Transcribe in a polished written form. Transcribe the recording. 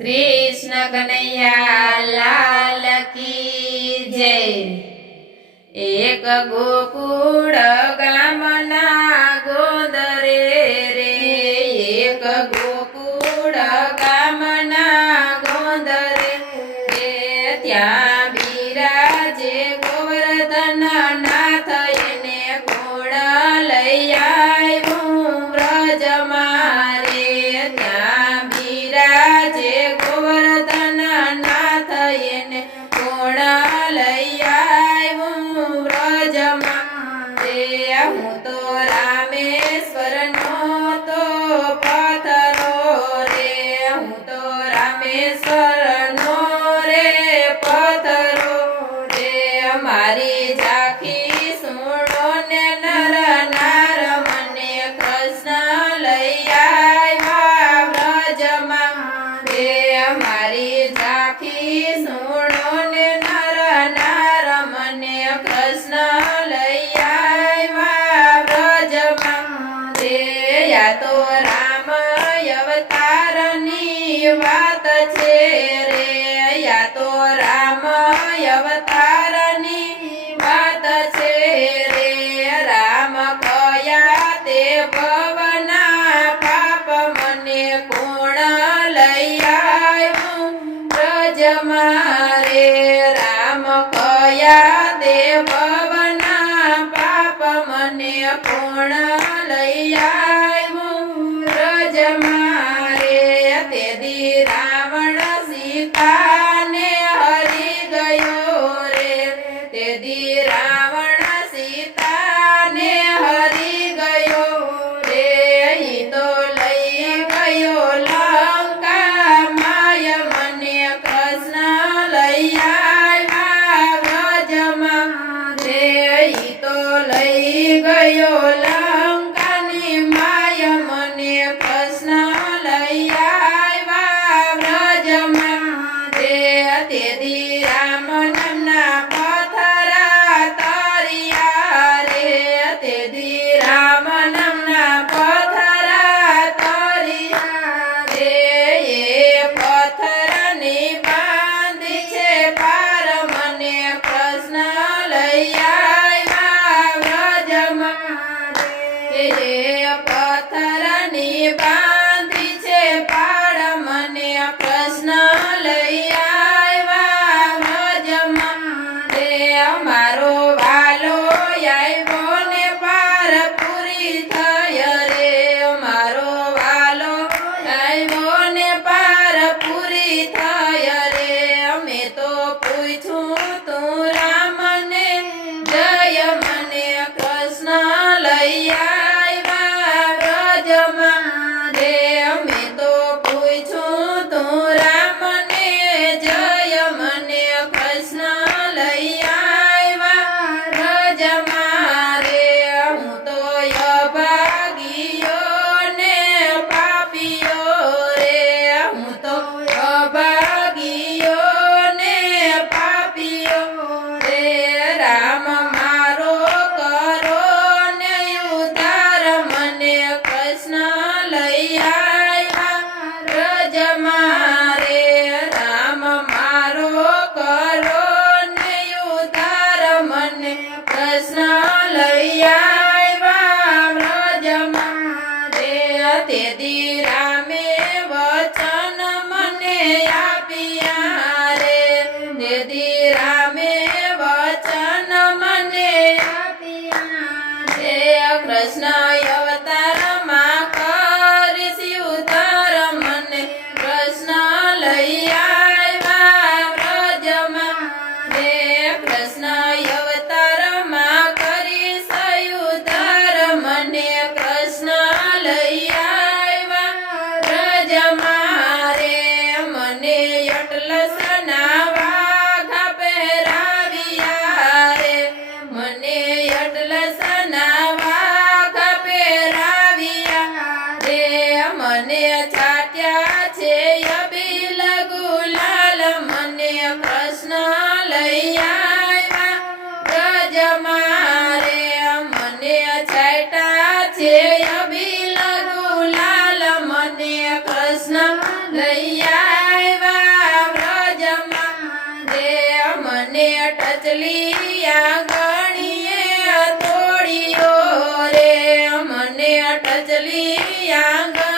कृष्ण कन्हैया लाल की जय। एक गोकुळ गामना गोंदरे रे, एक गोकुळ गामना गोंदरे रे, त्या बिराजे गोवर्धन नाथ एने कोण लई આવ્યું વ્રજમાં રે, ત્યાં બિરાજે ગોવર્ધન નાથ એને કોણ લઈ આવ્યું વ્રજમાં રે। હું તો રામેશ્વરનો તો પથરો રે, હું તો રામેશ્વરનો રે પથરો રે, મારી ઝાંખી સુણો ને નર નાર મને કૃષ્ણ લઈ આવ્યા વ્રજમાં રે, મારી ઝાંખી સુણો ને નર નાર મને કૃષ્ણ લઈ આવ્યા વ્રજમાં રે। યા તો રામ અવતારની વાત છે રે, યા તો રામ અવતારની વાત છે રે, રામ કયા તે ભવના પાપ મને કોણ લઈ આવ્યું વ્રજમાં રે, રામ કયા તે ભવના પાપ મને કોણ લઈ આવ્યું વ્રજમાં રે। તે દી રાવણ સીતાને હરી ગયો રે, તે દી રાવણ સીતાને હરી ગયો રે, ઈ તો લઈ ગયો લંકા માય મને કૃષ્ણ લઈ આવ્યા વ્રજમાં રે, ઈ તો લઈ ગયો લંકાની માય મને કૃષ્ણ લઈ આવ્યા ટચલી આંગણીએ તોડ્યો રે મને ટચલી આંગણીએ